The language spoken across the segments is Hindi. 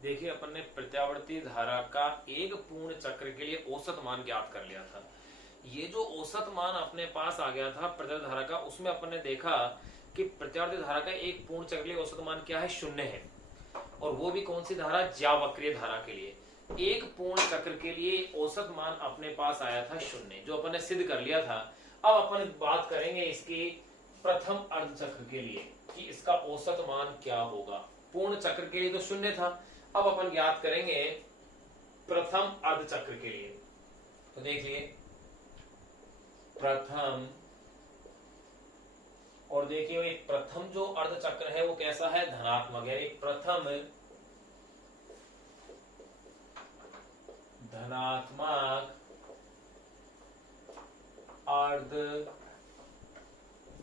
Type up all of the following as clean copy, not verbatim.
देखिए अपन ने प्रत्यावर्ती धारा का एक पूर्ण चक्र के लिए औसत मान ज्ञात कर लिया था। ये जो औसत मान अपने पास आ गया था प्रत्यावर्ती धारा का, उसमें अपन ने देखा कि प्रत्यावर्ती धारा का एक पूर्ण चक्र के लिए औसत मान क्या है, 0 है। और वो भी कौन सी धारा, ज्यावक्रीय धारा के लिए। एक पूर्ण चक्र के लिए औसत मान अपने पास आया था 0, जो अपन ने सिद्ध कर लिया था। अब अपन बात करेंगे इसकी प्रथम अर्धचक्र के लिए कि इसका औसत मान क्या होगा। पूर्ण चक्र के लिए तो 0 था, अब अपन ज्ञात करेंगे प्रथम अर्धचक्र के लिए। तो देखिए प्रथम, और देखिए एक प्रथम जो अर्धचक्र है वो कैसा है, धनात्मक है। एक प्रथम धनात्मक अर्ध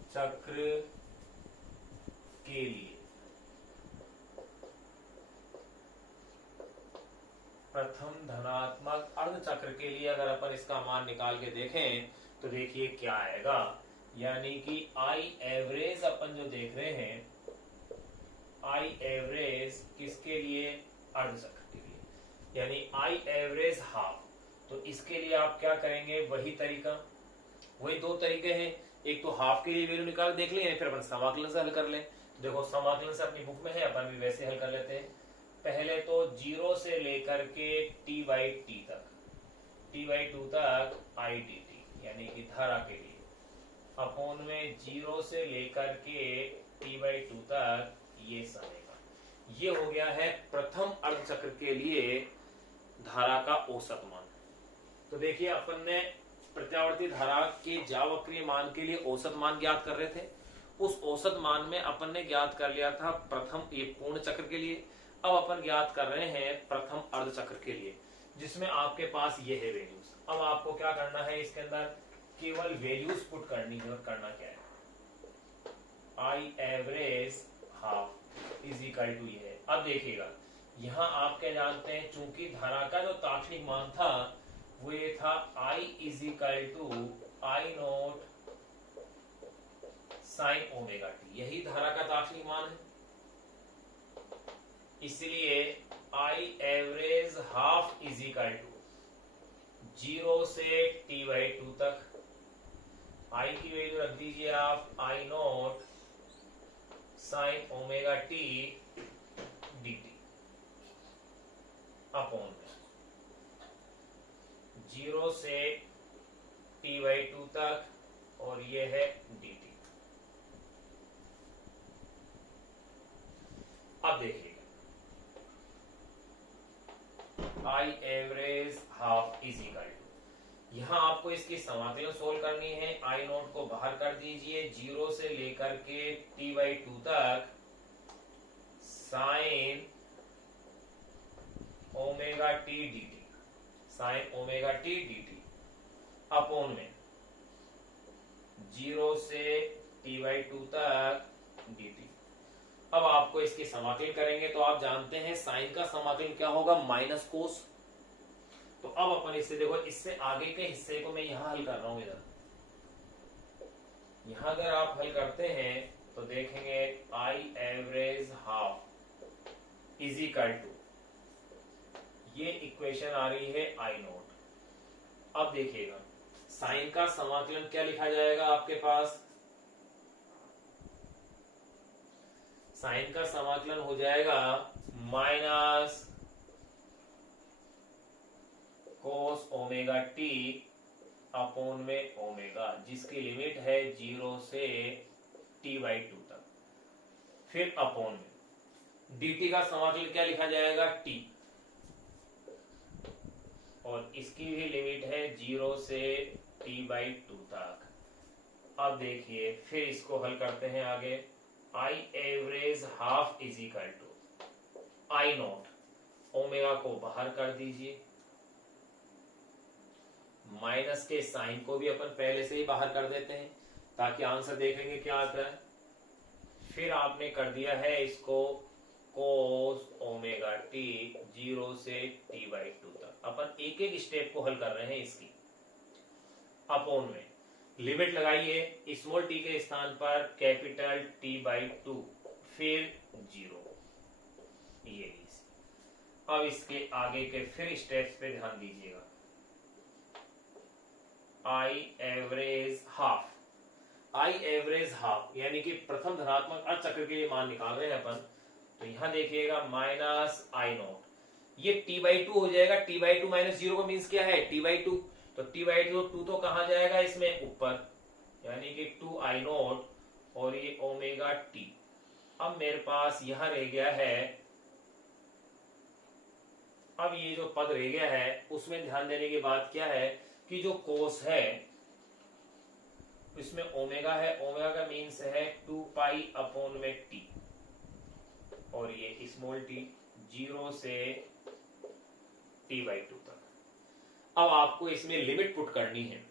चक्र के लिए, प्रथम धनात्मक अर्ध चक्र के लिए अगर अपन इसका मान निकाल के देखें तो देखिए क्या आएगा। यानी कि आई एवरेज अपन जो देख रहे हैं, आई एवरेज किसके लिए, अर्ध चक्र के लिए, यानी आई एवरेज हाफ। तो इसके लिए आप क्या करेंगे, वही तरीका, वही दो तरीके हैं। एक तो हाफ के लिए वैल्यू निकाल देख लें, फिर अपन समाकलन से हल कर लें। तो देखो समाकलन से अपनी बुक में है, अपन भी वैसे हल कर लेते हैं। पहले तो 0 से लेकर के t/t तक, t/2 तक आई डी टी, यानी कि धारा के लिए, अपोन में 0 से लेकर के t/2 तक ये समेगा। ये हो गया है प्रथम अर्धचक्र के लिए धारा का औसत मान। तो देखिए अपन ने प्रत्यावर्ती धारा के ज्यावक्रीय मान के लिए औसत मान ज्ञात कर रहे थे। उस औसत मान में अपन ने ज्ञात कर लिया था प्रथम ये पूर्ण चक्र के लिए। अब अपन ज्ञात कर रहे हैं प्रथम अर्धचक्र के लिए, जिसमें आपके पास ये है वैल्यूज। अब आपको क्या करना है, इसके अंदर केवल वैल्यूज पुट करनी है। और करना क्या है, I average half is equal to ये है। अब देखिएगा यहां आप क्या जानते हैं, चूंकि धारा का जो तात्क्षणिक मान था वो ये था I is equal to I note sine omega t, यही धारा का तात्क्षणिक मान है। इसलिए I average half is equal to 0 से t/2 तक, आई की वैल्यू रख दीजिए आप I note sine omega t dt upon में 0 से t/2 तक, और ये है dt। अब देखिएगा I average half is equal to, यहां आपको इसकी समाकलन सोल्व करनी है। आई नोट को बाहर कर दीजिए, 0 से लेकर के t/2 तक sign omega t dt, sign omega t dt upon में 0 से t/2 तक dt। अब आपको इसकी समाकलन करेंगे तो आप जानते हैं साइन का समाकलन क्या होगा, माइनस कोस। तो अब अपन इससे देखो, इससे आगे के हिस्से को मैं यहां हल कर रहा हूं। इधर यहां अगर आप हल करते हैं तो देखेंगे I average half is equal to, ये इक्वेशन आ रही है आई नोट। अब देखिएगा साइन का समाकलन क्या लिखा जाएगा आपके पास, साइन का समाकलन हो जाएगा minus cos omega T upon में ओमेगा, जिसकी लिमिट है 0 से t/2 तक। फिर अपोन में dt का समाकलन क्या लिखा जाएगा, t, और इसकी भी लिमिट है 0 से t/2 तक। अब देखिए फिर इसको हल करते हैं आगे। I average half is equal to I not, omega को बाहर कर दीजिए, माइनस के साइन को भी अपन पहले से ही बाहर कर देते हैं ताकि आंसर देखेंगे क्या आता है। फिर आपने कर दिया है इसको कोस ओमेगा टी 0 से t/2 तक। अपन एक एक स्टेप को हल कर रहे हैं इसकी। अपोन में लिमिट लगाइए, स्मॉल टी के स्थान पर कैपिटल t/2, फिर 0, ये अब इसके आगे के फिर स्टेप्स पे ध्यान दीजिएगा। आई एवरेज हाफ, आई एवरेज हाफ यानी कि प्रथम धनात्मक अर्ध चक्र के लिए मान निकाल रहे हैं अपन, तो यहां देखिएगा माइनस आई नॉट, ये t/2 हो जाएगा। t/2 माइनस 0 का मीन्स क्या है, t/2, तो t/2 तो कहां जाएगा इसमें ऊपर, यानी कि 2i नॉट और ये ओमेगा t। अब मेरे पास यहां रह गया है, अब ये जो पद रह गया है उसमें ध्यान देने की बात क्या है कि जो कोस है इसमें ओमेगा है, ओमेगा का मीन्स है 2π/t और ये स्मॉल t 0 से t/2 तक। अब आपको इसमें लिमिट पुट करनी है।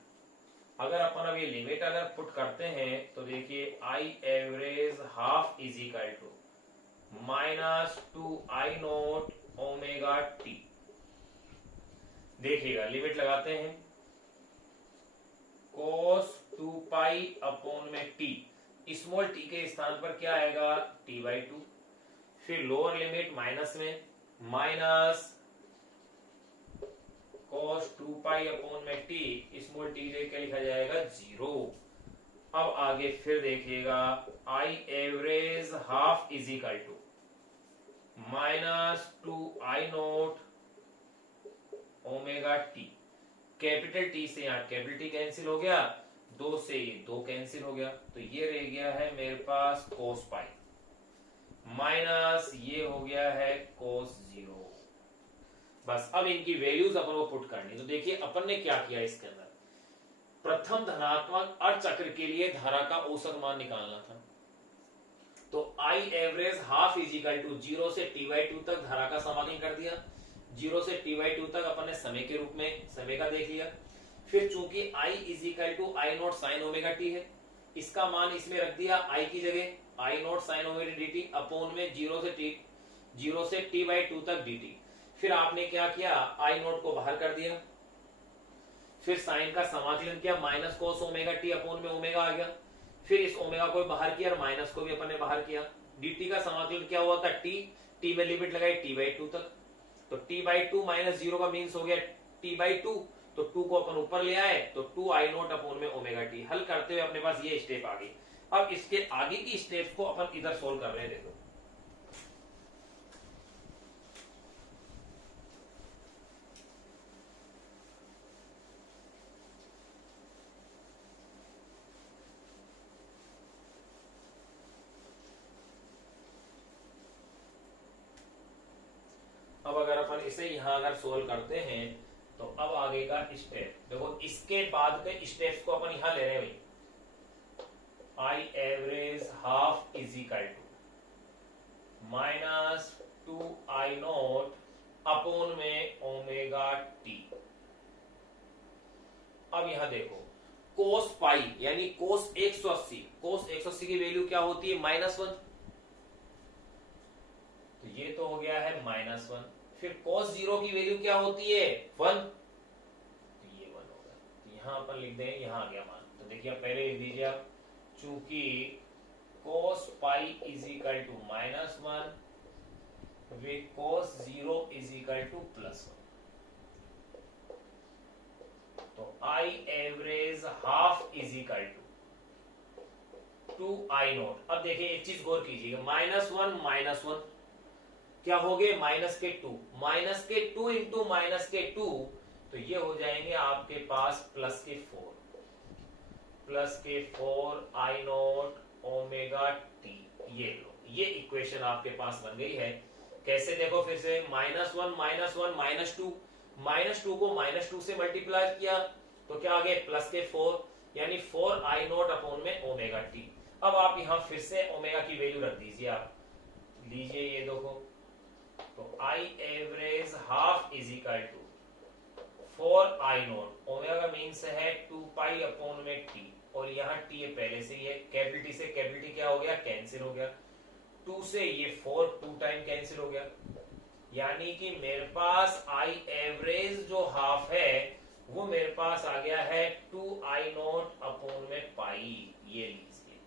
अगर अपन अब ये लिमिट अगर पुट करते हैं तो देखिए I average half is equal to -2i0 omega t। देखिएगा लिमिट लगाते हैं, cos 2π/t, स्मॉल t के स्थान पर क्या आएगा t/2, फिर लोअर लिमिट माइनस में minus cos 2π/t, small t क्या लिखा जाएगा 0। अब आगे फिर देखिएगा I average half is equal to -2i0 omega t। Capital T से यहाँ कैपिटल टी कैंसिल हो गया, 2 से ये 2 कैंसिल हो गया, तो ये रह गया है मेरे पास cos पाई माइनस ये हो गया है cos 0। बस अब इनकी वैल्यूज अपन को पुट करनी। तो देखिए अपन ने क्या किया, इसके अंदर प्रथम धनात्मक अर्ध चक्र के लिए धारा का औसत मान निकालना था, तो I average half is equal to 0 से t/2 तक धारा का समाकलन कर दिया। 0 से t/2 तक अपन ने समय के रूप में समय का देख लिया। फिर चूंकि i is equal to i0 sine omega t है, इसका मान इसमें रख दिया i की जगह, i0 sine omega dt upon में 0 से t/2 तक dt। फिर आपने क्या किया, i0 को बाहर कर दिया, फिर साइन का समाकलन किया, minus cos omega t upon में ओमेगा आ गया, फिर इस ओमेगा को बाहर किया और माइनस को भी अपन ने बाहर किया। dt का समाकलन क्या हुआ था t में लिमिट लगाई t/2 तक, तो t/2 माइनस 0 का मीन्स हो गया t/2, तो 2 को अपन ऊपर ले आए तो 2i0 अपोन में ओमेगा t। हल करते हुए अपने पास ये स्टेप आ गई। अब इसके आगे की स्टेप्स को अपन इधर सोल्व कर रहे हैं। देखो अब अगर अपन इसे यहां अगर सोल्व करते हैं तो अब आगे का स्टेप देखो, इसके बाद के स्टेप्स को अपन यहां ले रहे हैं भाई। I average half is equal to -2i0 upon में ओमेगा t। अब यहां देखो cos पाई यानी cos 180 की वैल्यू क्या होती है -1, तो ये तो हो गया है -1। फिर cos 0 की वैल्यू क्या होती है 1, तो ये 1 होगा, तो यहां अपन लिख दें, यहां आ गया मान। तो देखिए आप पहले लिख दीजिए आप, चूंकि cos pi is equal to -1 वे cos 0 इज इक्वल टू +1, तो I average half is equal to 2i0। अब देखिए एक चीज गौर कीजिएगा, -1 क्या हो गए -2 इंटू -2, तो ये हो जाएंगे आपके पास +4i0 ओमेगा t। ये लो, ये इक्वेशन आपके पास बन गई है। कैसे देखो फिर से, -2 को -2 से मल्टीप्लाई किया तो क्या आ गए +4 यानी 4i0 अपोन में ओमेगा t। अब आप यहां फिर से ओमेगा की वैल्यू रख दीजिए, आप लीजिए ये देखो, तो I average half is equal to 4i0, omega का मीन्स है 2π अपोन में t, और यहाँ t ये पहले से ही है, कैपिटल से कैपिटल क्या हो गया कैंसिल हो गया, 2 से ये 4 2 टाइम कैंसिल हो गया, यानी कि मेरे पास आई एवरेज जो हाफ है वो मेरे पास आ गया है 2i0 अपोन में पाई। ये लीजिए,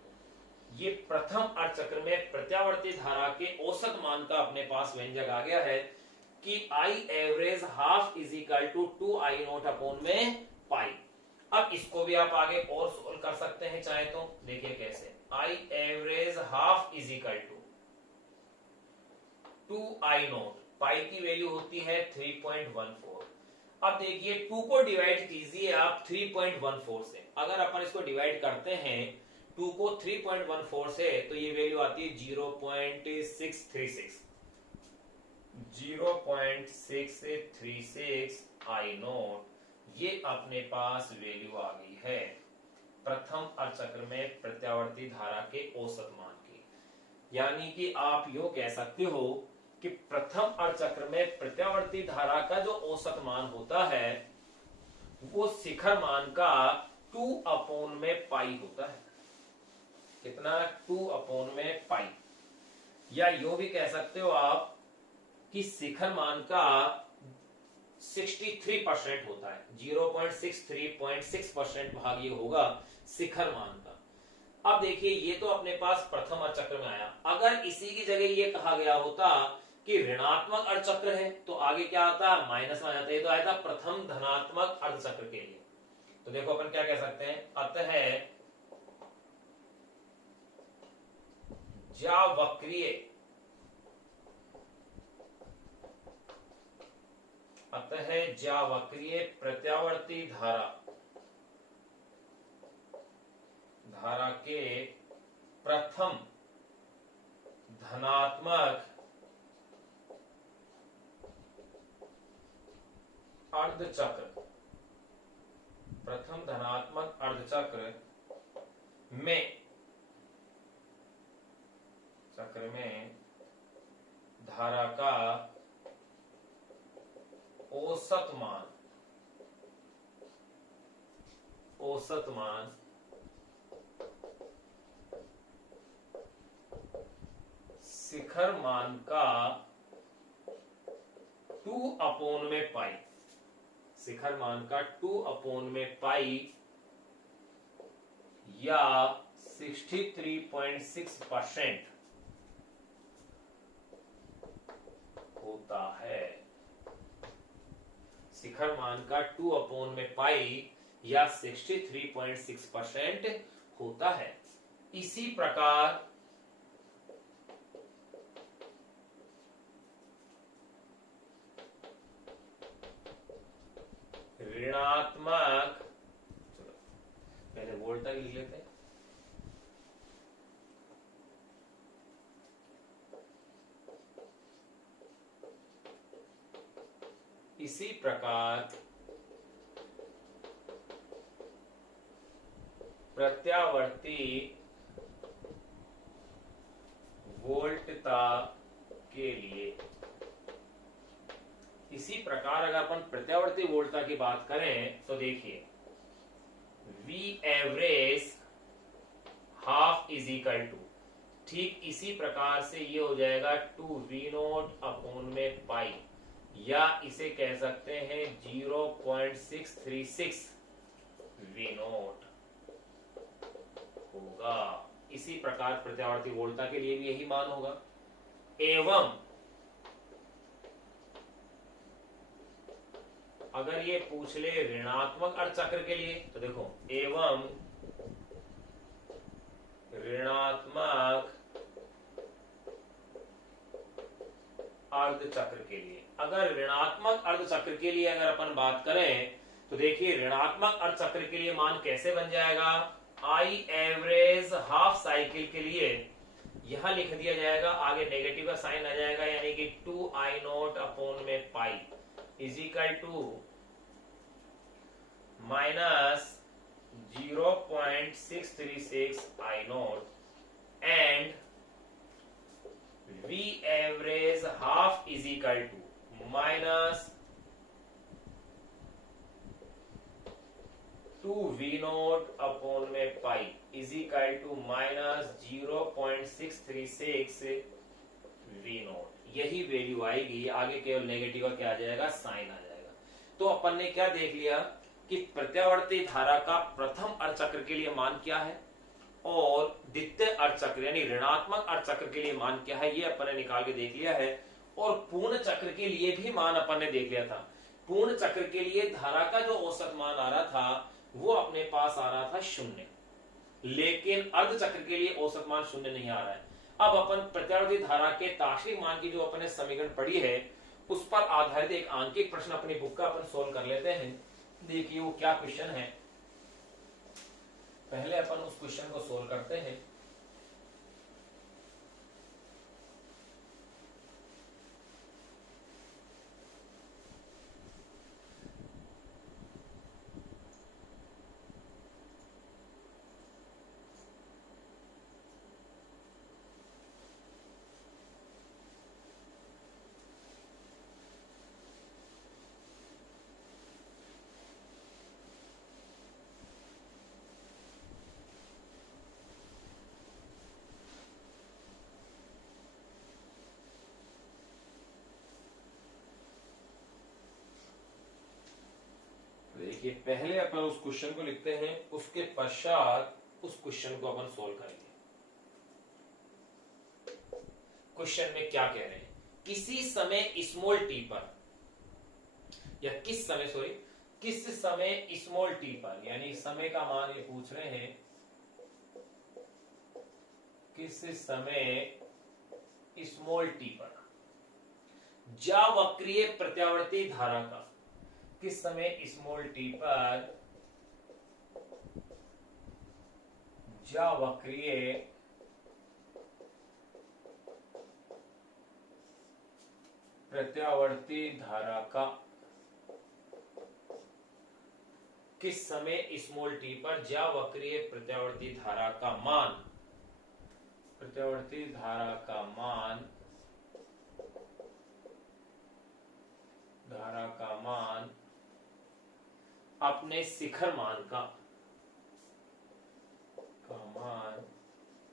ये प्रथम अर्ध चक्र में प्रत्यावर्ती धारा के औसत मान का अपने पास व्यंजक आ गया है। कि I average half is equal to 2I0 upon में पाई। अब इसको भी आप आगे और सोल्व कर सकते हैं चाहे तो। देखिए कैसे, I average half is equal to 2I0, pi की वैल्यू होती है 3.14। अब देखिए 2 को डिवाइड कीजिए आप 3.14 से। अगर अपन इसको डिवाइड करते हैं 2 को 3.14 से तो ये वैल्यू आती है 0.636, 0.636 I0। ये अपने पास वैल्यू आ गई है प्रथम अर्धचक्र में प्रत्यावर्ती धारा के औसत मान की। यानी कि आप यूं कह सकते हो कि प्रथम अर्धचक्र में प्रत्यावर्ती धारा का जो औसत मान होता है वो शिखर मान का 2 अपॉन में पाई होता है। कितना? 2 अपॉन में पाई। या यूं भी कह सकते हो आप कि शिखर मान का 63% होता है, 0.63.6% भाग ये होगा शिखर मान का। अब देखिए ये तो अपने पास प्रथम अर्धचक्र में आया। अगर इसी की जगह ये कहा गया होता कि ऋणात्मक अर्धचक्र है तो आगे क्या आता? माइनस में आ जाता है। तो आया था प्रथम धनात्मक अर्धचक्र के लिए। तो देखो अपन क्या कह सकते हैं, अतः ज्यावक्रीय प्रत्यावर्ती धारा के प्रथम धनात्मक अर्धचक्र में धारा का औसत मान शिखर मान का 2 अपॉन में पाई, शिखर मान का 2 अपॉन में पाई या 63.6% होता है। शिखर मान का 2 अपॉन में पाई या 63.6% होता है। इसी प्रकार ऋणात्मक, पहले वोल्ट तक लिख लेते हैं। इसी प्रकार प्रत्यावर्ती वोल्टता के लिए, इसी प्रकार अगर अपन प्रत्यावर्ती वोल्टता की बात करें तो देखिए V average half is equal to, ठीक इसी प्रकार से ये हो जाएगा 2V0 अपॉन में पाई, या इसे कह सकते हैं 0.636 V0 होगा। इसी प्रकार प्रत्यावर्ती वोल्टता के लिए भी यही मान होगा। एवं अगर ये पूछ ले ऋणात्मक अर्धचक्र के लिए तो देखो, एवं ऋणात्मक अर्धचक्र के लिए, अगर ऋणात्मक अर्धचक्र के लिए अगर अपन बात करें तो देखिए ऋणात्मक अर्धचक्र के लिए मान कैसे बन जाएगा। आई एवरेज हाफ साइकिल के लिए यहां लिख दिया जाएगा, आगे नेगेटिव का साइन आ जाएगा, यानी कि 2I0 अपॉन में pi is equal to minus 0.636 I0 and V average half is equal to minus 2V0 upon में pi is equal to minus 0.636 V0। यही वैल्यू आएगी, आगे केवल नेगेटिव का क्या आ जाएगा, साइन आ जाएगा। तो अपन ने क्या देख लिया कि प्रत्यावर्ती धारा का प्रथम अर्धचक्र के लिए मान क्या है और द्वितीय अर्धचक्र यानी ऋणात्मक अर्धचक्र के लिए मान क्या है, ये अपन ने निकाल के देख लिया है। और पूर्ण चक्र के लिए भी मान अपन ने देख लिया था। पूर्ण चक्र के लिए धारा का जो औसत मान आ रहा था वो अपने पास आ रहा था 0, लेकिन अर्ध चक्र के लिए औसत मान 0 नहीं आ रहा है। अब अपन प्रत्यावर्ती धारा के तार्किक मान की जो अपन ने समीकरण पढ़ी है उस पर आधारित एक आंकिक प्रश्न अपनी बुक का अपन सोल्व कर लेते हैं। देखिए वो क्या क्वेश्चन है, पहले अपन उस क्वेश्चन को सोल्व करते हैं। देखिए पहले अपन उस क्वेश्चन को लिखते हैं, उसके पश्चात उस क्वेश्चन को अपन सोल्व करेंगे। क्वेश्चन में क्या कह रहे हैं, किसी समय स्मॉल टी पर या किस समय स्मॉल टी पर, यानी समय का मान ये पूछ रहे हैं, किस समय स्मॉल टी पर ज्यावक्रीय प्रत्यावर्ती धारा का, किस समय स्मॉल टी पर ज्यावक्रीय प्रत्यावर्ती धारा का, किस समय स्मॉल टी पर ज्यावक्रीय प्रत्यावर्ती धारा का मान, प्रत्यावर्ती धारा का मान, धारा का मान अपने शिखर मान का मान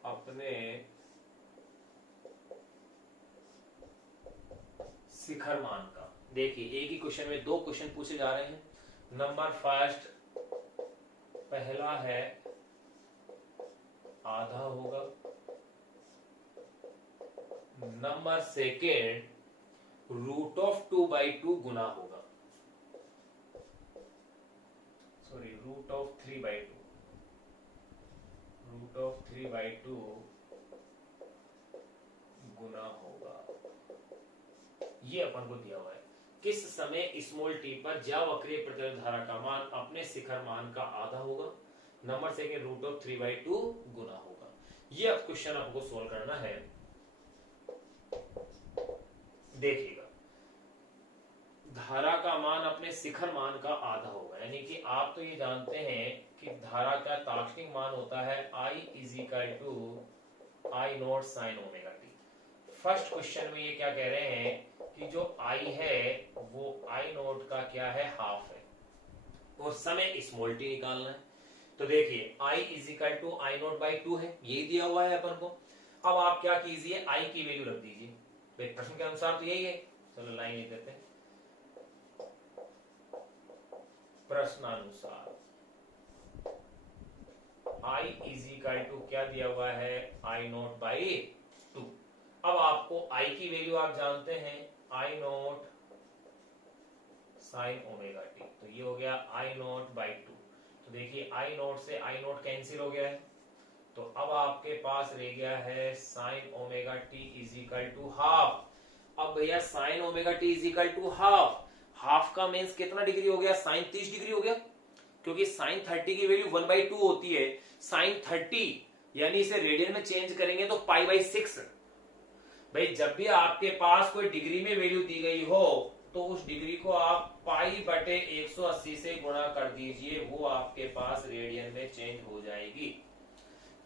अपने शिखर मान का। देखिए एक ही क्वेश्चन में दो क्वेश्चन पूछे जा रहे हैं। नंबर फर्स्ट पहला है आधा होगा, नंबर सेकेंड रूट ऑफ 2/2 गुना होगा, sorry root of 3/2, root of 3/2 गुना होगा। ये अपन को दिया हुआ है, किस समय स्मॉल टी पर ज्यावक्रीय प्रत्यावर्ती धारा का मान अपने शिखर मान का आधा होगा, नंबर सेकेंड रूट ऑफ 3/2 गुना होगा। ये अब क्वेश्चन आपको सोल्व करना है। देखिएगा धारा का मान अपने शिखर मान का आधा होगा, यानी कि आप तो ये जानते हैं कि धारा का तात्कालिक मान होता है I = I0 sin omega T. First question में ये क्या कह रहे हैं कि जो I है वो I0 का क्या है, हाफ है, और समय स्मॉल टी निकालना है। तो देखिए I = I0/2 है, यही दिया हुआ है अपन को। अब आप क्या कीजिए, I की वैल्यू रख दीजिए, तो प्रश्न के अनुसार तो यही है। चलो लाइन लिख देते हैं, प्रश्नानुसार I = क्या दिया हुआ है, I0/2। अब आपको I की वैल्यू आप जानते हैं I0 sin ओमेगा टी, तो ये हो गया I0/2। तो देखिए I0 से I0 कैंसिल हो गया है, तो अब आपके पास रह गया है sin ओमेगा टी = हाफ। अब भैया sin omega T = half, half का मीन्स कितना डिग्री हो गया, sin 30 डिग्री हो गया, क्योंकि sin 30 की वैल्यू 1/2 होती है। sin 30 यानी इसे रेडियन में चेंज करेंगे तो π/6। भाई जब भी आपके पास कोई डिग्री में वैल्यू दी गई हो तो उस डिग्री को आप π/180 से गुणा कर दीजिए, वो आपके पास रेडियन में चेंज हो जाएगी।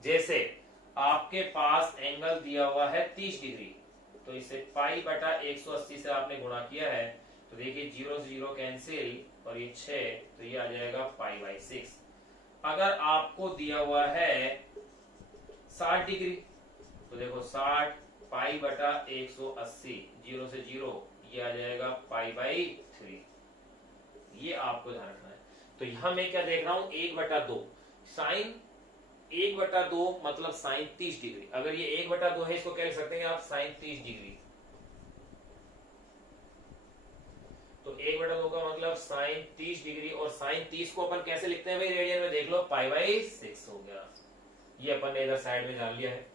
जैसे आपके पास एंगल दिया हुआ है 30 डिग्री, तो इसे π/180 से आपने गुणा किया है, तो देखिए 0 से 0 कैंसिल और ये 6, तो ये आ जाएगा π/6। अगर आपको दिया हुआ है 60 डिग्री, तो देखो 60 π/180, 0 से 0, ये आ जाएगा π/3। ये आपको ध्यान रखना है। तो यहां मैं क्या देख रहा हूं, 1/2 साइन 1/2 मतलब साइन 30 डिग्री। अगर ये 1/2 है, इसको क्या लिख सकते हैं आप, साइन 30 डिग्री। 1/2 का मतलब साइन 30 डिग्री, और साइन 30 को अपन कैसे लिखते हैं भाई रेडियन में, देख लो π/6 हो गया। ये अपन ने इधर साइड में जान लिया है।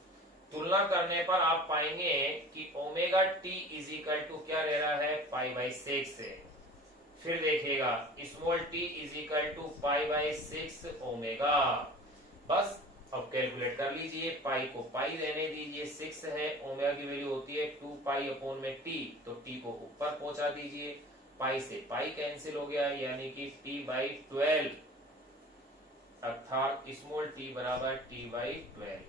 तुलना करने पर आप पाएंगे कि omega t is equal to क्या ले रहा है, π/6 से। फिर देखिएगा small t is equal to π/6 omega. बस अब कैलकुलेट कर लीजिए, पाई को पाई रहने दीजिए, 6 है, ओमेगा की वैल्यू होती है 2π/t, तो टी को ऊपर पहुंचा दीजिए, पाई से पाई कैंसिल हो गया, यानी कि t/12, अर्थात स्मॉल टी बराबर t/12,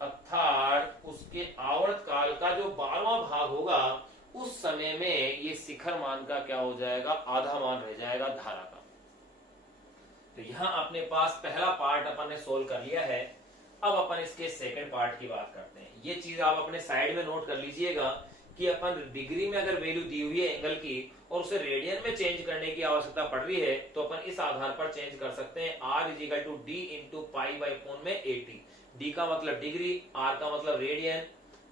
अर्थात उसके आवर्त काल का जो 12वां भाग होगा उस समय में ये शिखर मान का क्या हो जाएगा, आधा मान रह जाएगा धारा का। तो यहां अपने पास पहला पार्ट अपन ने सोल्व कर लिया है। अब अपन इसके सेकंड पार्ट की बात करते हैं। ये चीज आप अपने साइड में नोट कर लीजिएगा कि अपन डिग्री में अगर वैल्यू दी हुई है एंगल की और उसे रेडियन में चेंज करने की आवश्यकता पड़ रही है, तो अपन इस आधार पर चेंज कर सकते हैं, r = d × π/80। d का मतलब डिग्री, r का मतलब रेडियन,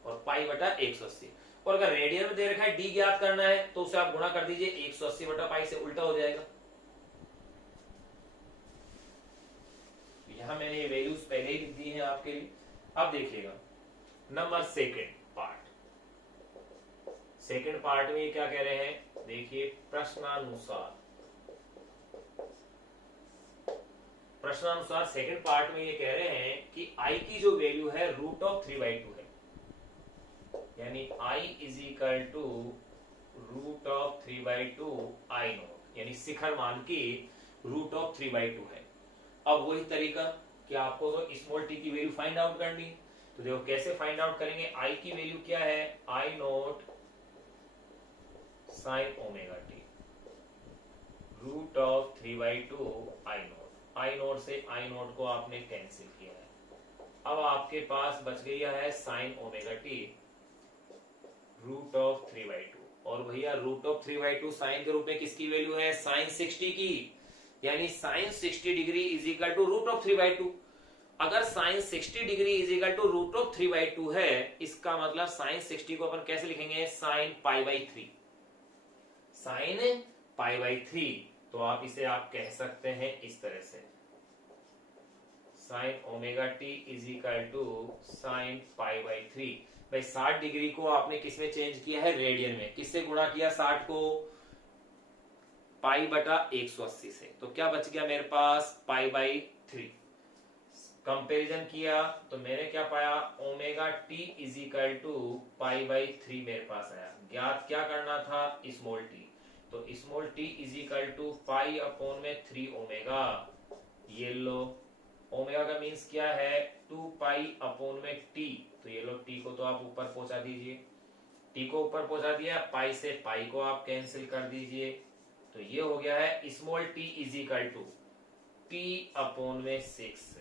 और π/180। और अगर रेडियन में दे रखा है d ज्ञात करना है तो उसे आप गुणा कर दीजिए, 180/π से उल्टा हो जाएगा। यहां मैंने ये वैल्यूज पहले ही लिख दी हैं आपके लिए। अब देखिएगा नंबर सेकंड पार्ट में क्या कह रहे हैं, देखिए प्रश्नानुसार सेकंड पार्ट में ये कह रहे हैं कि i की जो वैल्यू है √3/2 है, यानी i = √3/2 I0, यानी शिखर मान की √3/2 है। अब वही तरीका कि आपको तो स्मॉल टी की वैल्यू फाइंड आउट करनी, तो देखो कैसे फाइंड आउट करेंगे। आई की वैल्यू क्या है, I0 sin omega T, √3/2 I0 से I0 को आपने कैंसिल किया है। अब आपके पास बच गया है sin ओमेगा टी √3/2, और भैया √3/2 साइन के रूप में किसकी वैल्यू है, sin 60 की, यानी sin 60 degree is equal to √3/2। अगर sin 60 degree is equal to √3/2 है, इसका मतलब sin 60 को अपन कैसे लिखेंगे, sin π/3, sin π/3। तो आप इसे आप कह सकते हैं इस तरह से, sin omega t is equal to sin π/3। भाई 60 डिग्री को आपने किसमें चेंज किया है, रेडियन में। किससे गुणा किया 60 को, π/180 से, तो क्या बच गया मेरे पास, π/3। कंपैरिजन किया तो मैंने क्या पाया, omega t is equal to π/3 मेरे पास आया। ज्ञात क्या करना था, स्मॉल टी, तो small t is equal to π/3 omega. ये लो ओमेगा का मीन्स क्या है, 2π/t, तो ये लो टी को तो आप ऊपर पहुंचा दीजिए, टी को ऊपर पहुंचा दिया, पाई से पाई को आप कैंसिल कर दीजिए, तो ये हो गया है small t is equal to t/6।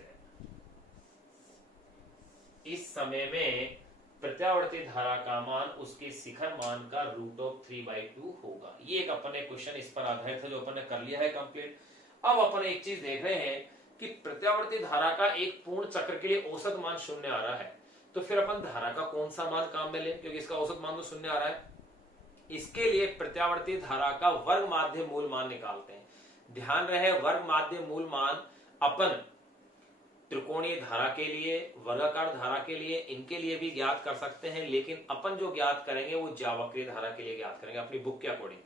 इस समय में प्रत्यावर्ती धारा का मान उसके शिखर मान का √3/2 होगा। ये एक अपन ने क्वेश्चन इस पर आधारित है जो अपन ने कर लिया है कंप्लीट। अब अपन एक चीज देख रहे हैं कि प्रत्यावर्ती धारा का एक पूर्ण चक्र के लिए औसत मान 0 आ रहा है, तो फिर अपन धारा का कौन सा मान काम में लें, क्योंकि इसका औसत मान तो 0 आ रहा है। इसके लिए प्रत्यावर्ती धारा का वर्ग माध्य मूल मान निकालते हैं। ध्यान रहे, वर्ग माध्य मूल मान अपन त्रिकोणीय धारा के लिए, वर्गाकार धारा के लिए, इनके लिए भी ज्ञात कर सकते हैं, लेकिन अपन जो ज्ञात करेंगे वो ज्यावक्रीय धारा के लिए ज्ञात करेंगे अपनी बुक के अकॉर्डिंग।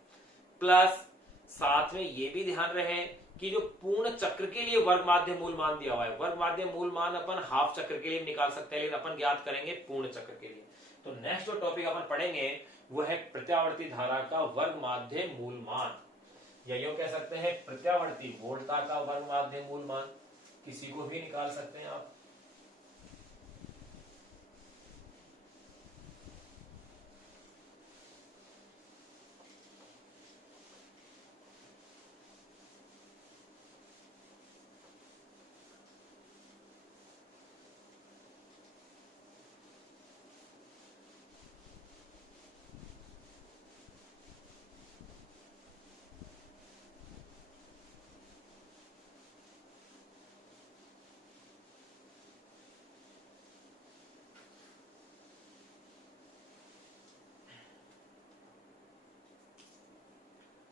प्लस साथ में ये भी ध्यान रहे कि जो पूर्ण चक्र के लिए वर्ग माध्य मूल मान दिया हुआ है, वर्ग माध्य मूल मान अपन हाफ चक्र के लिए निकाल सकते हैं, लेकिन अपन ज्ञात करेंगे पूर्ण चक्र के लिए। तो नेक्स्ट जो टॉपिक अपन पढ़ेंगे वो है प्रत्यावर्ती धारा का वर्ग माध्य मूल मान, या यूं कह सकते हैं प्रत्यावर्ती वोल्टता का वर्ग माध्य मूल मान, किसी को भी निकाल सकते हैं आप।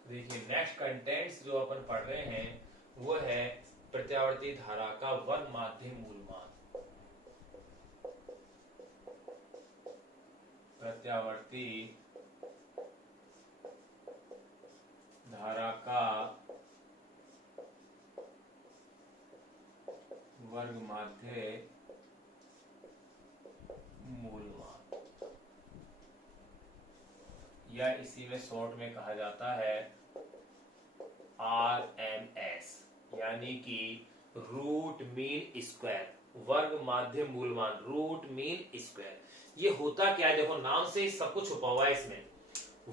देखिए नेक्स्ट कंटेंट्स जो अपन पढ़ रहे हैं वो है प्रत्यावर्ती धारा का वर्ग माध्य मूलमान। प्रत्यावर्ती धारा का वर्ग माध्य मूलमान, या इसी में शॉर्ट में कहा जाता है RMS, यानी कि रूट मीन स्क्वायर, वर्ग माध्य मूलमान, रूट मीन स्क्वायर। ये होता क्या है, देखो नाम से ही सब कुछ छुपा हुआ है इसमें।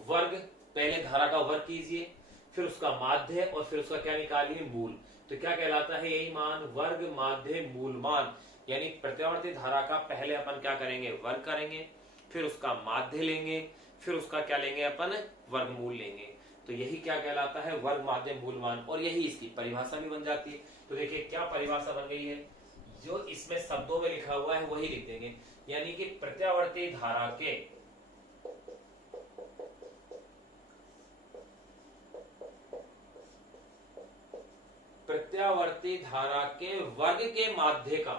वर्ग, पहले धारा का वर्ग कीजिए, फिर उसका माध्य, और फिर उसका क्या निकालिए, मूल। तो क्या कहलाता है यही मान, वर्ग माध्य मूलमान। यानी प्रत्यावर्ती धारा का पहले अपन क्या करेंगे, वर्ग करेंगे, फिर उसका माध्य लेंगे, फिर उसका क्या लेंगे अपन, वर्गमूल लेंगे। तो यही क्या कहलाता है, वर्ग माध्य मूलमान, और यही इसकी परिभाषा भी बन जाती है। तो देखिए क्या परिभाषा बन गई है, जो इसमें शब्दों में लिखा हुआ है वही लिख देंगे। यानी कि प्रत्यावर्ती धारा के वर्ग के माध्य का,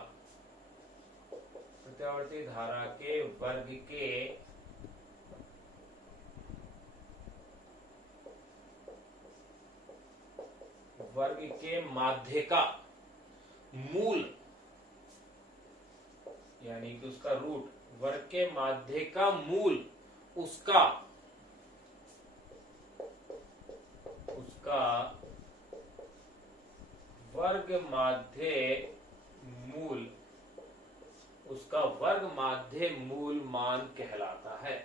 प्रत्यावर्ती धारा के वर्ग के माध्य का मूल, यानी कि उसका रूट, वर्ग के माध्य का मूल, उसका वर्ग माध्य मूल, उसका वर्ग माध्य मूल मान कहलाता है।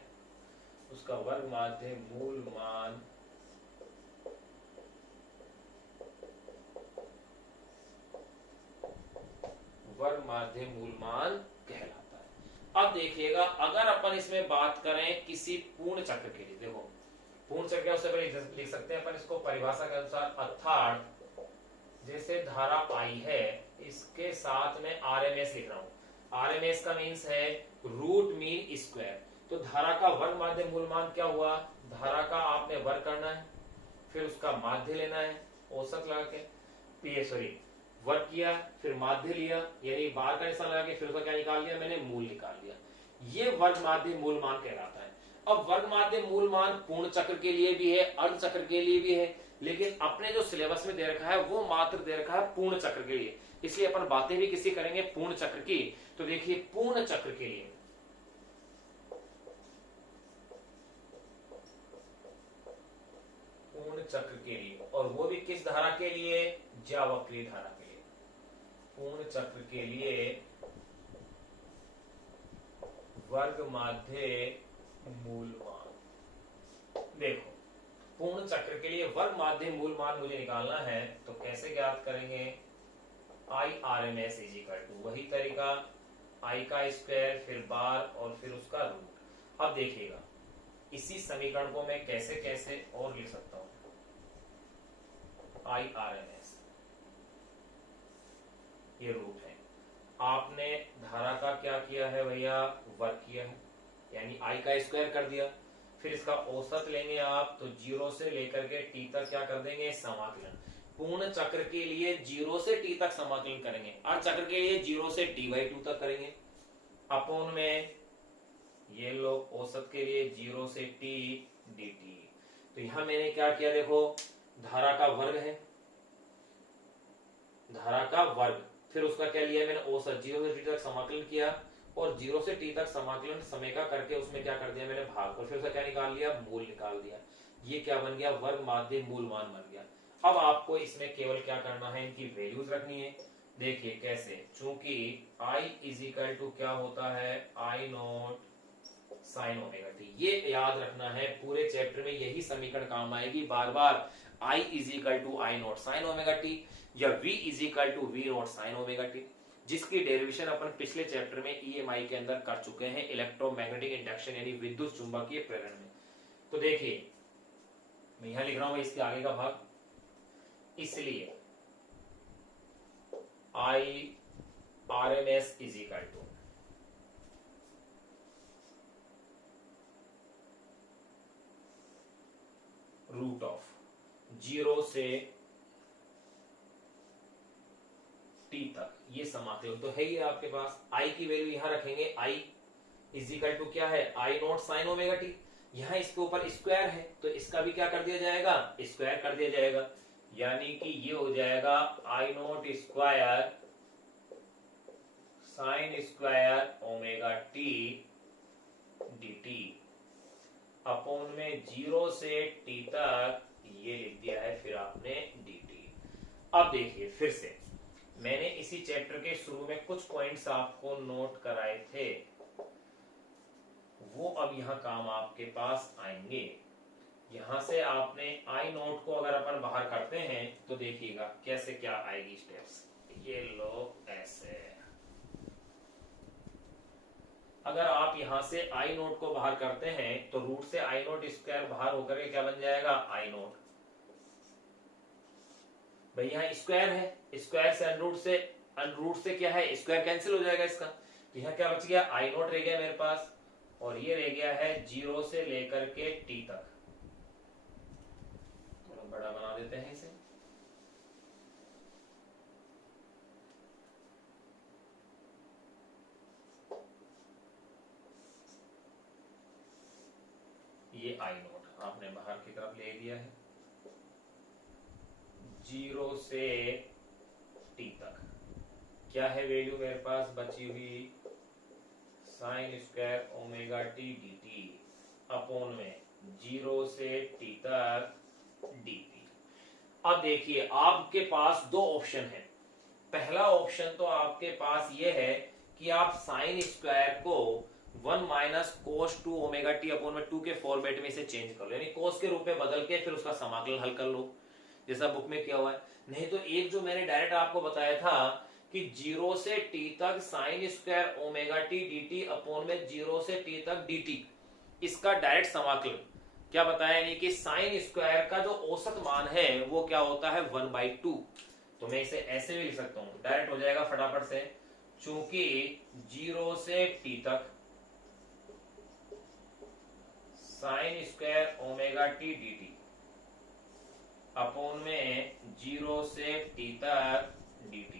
उसका वर्ग माध्य मूल मान वर्ग माध्य मूल मान कहलाता है। अब देखिएगा, अगर अपन इसमें बात करें किसी पूर्ण चक्र के लिए, देखो पूर्ण चक्र उससे पहले लिख सकते हैं अपन इसको परिभाषा के अनुसार, अर्थात जैसे धारा I है, इसके साथ में RMS लिख रहा हूं। RMS का मीन्स है रूट मीन स्क्वायर। तो धारा का वर्ग माध्य मूलमान क्या हुआ, धारा का आपने वर्ग करना है, फिर उसका माध्य लेना है औसत लगा के, वर्ग किया, फिर माध्य लिया, यानी बार का निशान लगा के फिर उसका क्या निकाल लिया मैंने, मूल निकाल लिया। ये वर्ग माध्य मूलमान कहलाता है। अब वर्ग माध्य मूलमान पूर्ण चक्र के लिए भी है, अर्ध चक्र के लिए भी है, लेकिन अपने जो सिलेबस में दे रखा है वो मात्र दे रखा है पूर्ण चक्र के लिए, इसलिए अपन बातें भी किसी करेंगे पूर्ण चक्र की। तो देखिए पूर्ण चक्र के लिए, पूर्ण चक्र के लिए, और वो भी किस धारा के लिए, ज्यावक्रीय धारा के लिए। पूर्ण चक्र के लिए वर्ग माध्य मूलमान, देखो पूर्ण चक्र के लिए वर्ग माध्य मूलमान मुझे निकालना है, तो कैसे ज्ञात करेंगे, IRMS इज इक्वल टू, वही तरीका, I का स्क्वायर, फिर बार, और फिर उसका रूट। अब देखिएगा इसी समीकरण को मैं कैसे कैसे और लिख सकता हूं, IRMS, ये रूट है। आपने धारा का क्या किया है भैया, वर्ग किया है, यानी I का स्क्वायर कर दिया, फिर इसका औसत लेंगे आप, तो 0 से लेकर के t तक क्या कर देंगे, समाकलन। पूर्ण चक्र के लिए 0 से t तक समाकलन करेंगे, अर्ध चक्र के लिए 0 से t/2 तक करेंगे, अपोन में ये लो औसत के लिए 0 से t dt। तो यहां मैंने क्या किया, देखो धारा का वर्ग है, धारा का वर्ग, फिर उसका क्या लिया मैंने, औसत, 0 से t तक समाकलन किया, और 0 से t तक समाकलन समय का करके उसमें क्या कर दिया मैंने, भाग, और फिर उसका क्या निकाल लिया, मूल निकाल दिया। ये क्या बन गया, वर्ग माध्य मूलमान बन गया। अब आपको इसमें केवल क्या करना है, इनकी वैल्यूज रखनी है। देखिए कैसे, चूंकि I इज इक्वल टू क्या होता है, I not sine omega t, ये याद रखना है, पूरे चैप्टर में यही समीकरण काम आएगी बार बार। I is equal to I not sine omega t, या V is equal to V not sine omega t, जिसकी डेरिवेशन अपन पिछले चैप्टर में EMI के अंदर कर चुके हैं, इलेक्ट्रोमैग्नेटिक इंडक्शन यानी विद्युत चुंबकीय प्रेरण में। तो देखिए मैं यहां लिख रहा हूं इसके आगे का भाग, इसलिए IRMS is equal to root of 0 से t तक ये समाकलन तो है ही है आपके पास। i की वैल्यू यहां रखेंगे, i इज इक्वल टू क्या है, आई नॉट साइन ओमेगा टी। यहां इसके ऊपर स्क्वायर है तो इसका भी क्या कर दिया जाएगा, स्क्वायर कर दिया जाएगा, यानी कि ये हो जाएगा I naught square sine square omega t dt upon में 0 से t तक ये लिख दिया है फिर आपने dt। अब देखिए फिर से मैंने इसी चैप्टर के शुरू में कुछ पॉइंट्स आपको नोट कराए थे, वो अब यहां काम आपके पास आएंगे। यहां से आपने आई नोट को अगर अपन बाहर करते हैं तो देखिएगा कैसे क्या आएगी स्टेप्स। ये लो ऐसे, अगर आप यहां से आई नोट को बाहर करते हैं तो रूट से आई नोट स्क्वायर बाहर होकर के क्या बन जाएगा, आई नोट। भाई यहाँ स्क्वायर है, स्क्वायर से अनरूट से क्या है, स्क्वायर कैंसिल हो जाएगा इसका, तो यहाँ क्या बच गया, आई नोट रह गया मेरे पास, और ये रह गया है 0 से लेकर के t तक। थोड़ा बड़ा बना देते हैं इसे, ये आई नोट आपने बाहर की तरफ ले दिया है 0 से t तक। क्या है वैल्यू मेरे पास बची हुई, sign square omega t dt upon में 0 से t तक dt। अब देखिए आपके पास दो ऑप्शन है। पहला ऑप्शन तो आपके पास ये है कि आप साइन स्क्वायर को 1 minus cos 2 omega T upon में 2 के फॉर्मेट में इसे चेंज कर लो, यानी कोस के रूप में बदल के फिर उसका समाकलन हल कर लो जैसा बुक में किया हुआ है। नहीं तो एक जो मैंने डायरेक्ट आपको बताया था कि 0 से t तक sign square omega t dt upon में 0 से t तक dt, इसका डायरेक्ट समाकलन क्या बताया, यानी कि साइन स्क्वायर का जो औसत मान है वो क्या होता है 1/2। तो मैं इसे ऐसे भी लिख सकता हूं, डायरेक्ट हो जाएगा फटाफट से, चूंकि 0 से t तक sign square omega t dt upon में 0 से t तक dt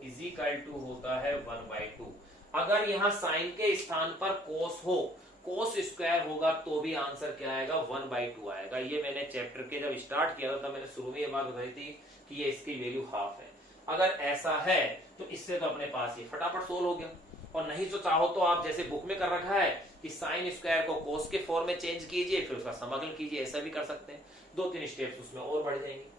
इज इक्वल टू होता है 1/2। अगर यहां साइन के स्थान पर कोस हो, कोस स्क्वायर होगा तो भी आंसर क्या आएगा, 1/2 आएगा। ये मैंने चैप्टर के जब स्टार्ट किया था तब मैंने शुरू में ये बात बताई थी कि ये इसकी वैल्यू हाफ है। अगर ऐसा है तो इससे तो अपने पास ये फटाफट सोल्व हो गया, और नहीं तो चाहो तो आप जैसे बुक में कर रखा है कि साइन स्क्वायर को कोस के फॉर्म में चेंज कीजिए फिर उसका समाकलन कीजिए, ऐसा भी कर सकते हैं। 2-3 स्टेप्स उसमें और बढ़ जाएंगे।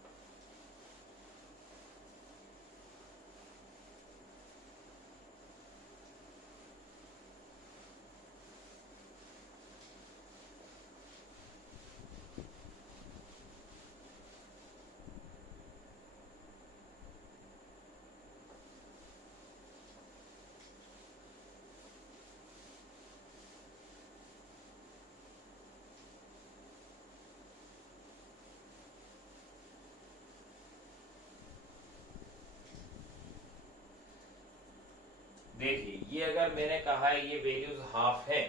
देखिए ये अगर मैंने कहा है ये वैल्यूज हाफ है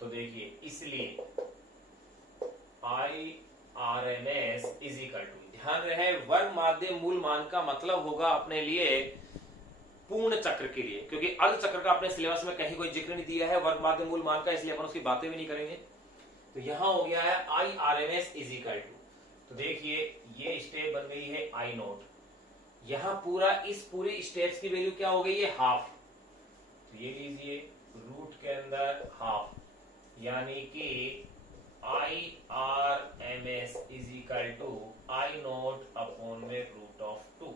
तो देखिए इसलिए IRMS इज इक्वल टू, ध्यान रहे वर्ग माध्य मूल मान का मतलब होगा अपने लिए पूर्ण चक्र के लिए, क्योंकि अर्ध चक्र का अपने सिलेबस में कहीं कोई जिक्र नहीं दिया है वर्ग माध्य मूल मान का, इसलिए अपन उसकी बातें भी नहीं करेंगे। तो यहां हो गया है IRMS इज इक्वल टू, तो देखिए ये स्टेप बन गई है आई नोट, यहां पूरा इस पूरी स्टेप्स की वैल्यू क्या हो गई है, हाफ। तो ये लीजिए रूट के अंदर हाफ, यानी कि IRMS is equal to I not upon में रूट ऑफ 2,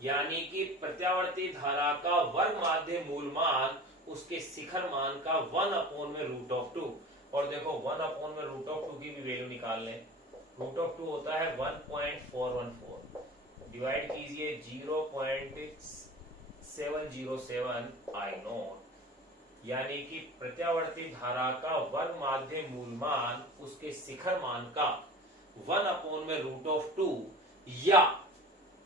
यानी कि प्रत्यावर्ती धारा का वर्ग माध्य मूल मान उसके शिखर मान का 1 अपॉन में रूट ऑफ 2। और देखो 1 अपॉन में रूट ऑफ 2 की भी वैल्यू निकाल लें, रूट ऑफ 2 होता है 1.414, डिवाइड कीजिए 0.707 आई नोट, यानी कि प्रत्यावर्ती धारा का वर्ग माध्य मूल मान उसके शिखर मान का 1 अपॉन में रूट ऑफ 2 या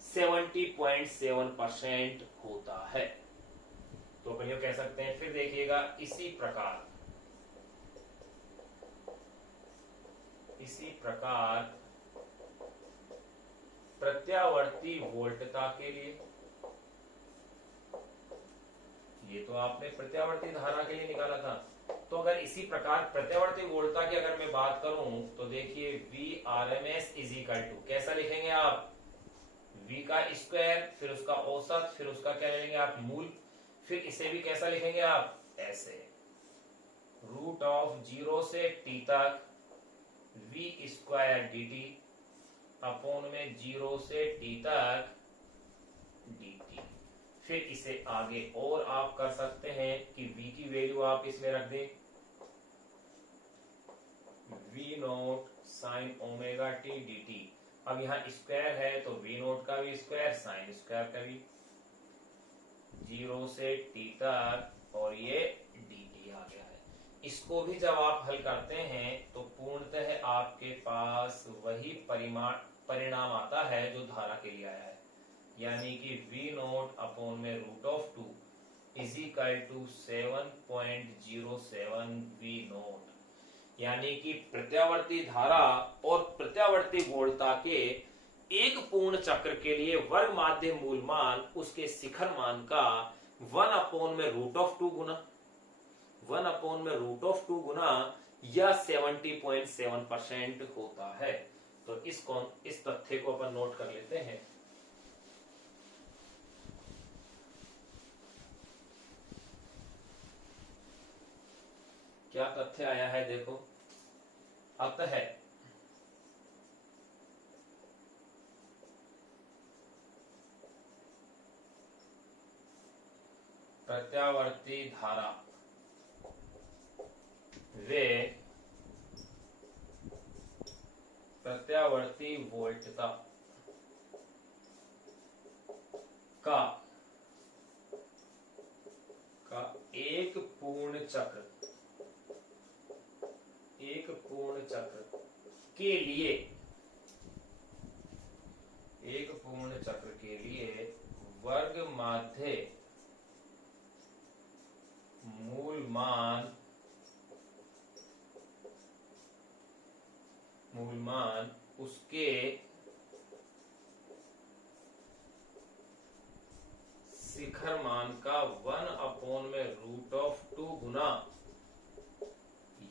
70.7% होता है। तो अपन ये कह सकते हैं, फिर देखिएगा इसी प्रकार इसी प्रकार प्रत्यावर्ती वोल्टता के लिए, ये तो आपने प्रत्यावर्ती धारा के लिए निकाला था। तो अगर इसी प्रकार प्रत्यावर्ती वोल्टता की अगर मैं बात करूं तो देखिए Vrms इज इक्वल टू कैसा लिखेंगे आप, V का स्क्वायर फिर उसका औसत फिर उसका क्या ले लेंगे आप मूल, फिर इसे भी कैसा लिखेंगे आप ऐसे रूट ऑफ 0 से t तक V स्क्वायर dt अपोन में 0 से t तक dt। फिर इसे आगे और आप कर सकते हैं कि V की वैल्यू आप इसमें रख दें V note sine omega t dt। अब यहाँ स्क्वायर है तो V नोट का भी स्क्वायर साइन स्क्वायर का भी 0 से t तक और ये dt आ गया है। इसको भी जब आप हल करते हैं तो पूर्णतः आपके पास वही परिणाम आता है जो धारा के लिए आया है, यानी कि V नोट अपोन में root of 2 is equal to 7.07 V not, यानी कि प्रत्यावर्ती धारा और प्रत्यावर्ती वोल्टता के एक पूर्ण चक्र के लिए वर्ग माध्य मूल मान उसके शिखर मान का 1 अपोन में रूट ऑफ 2 गुना या 70.7% होता है। तो इस तथ्य को अपन नोट कर लेते हैं। क्या तथ्य आया है देखो, अतः प्रत्यावर्ती धारा वे प्रत्यावर्ती वोल्टता का एक पूर्ण चक्र के लिए वर्ग माध्य मूल मान उसके शिखर मान का 1 अपोन में रूट ऑफ 2 गुना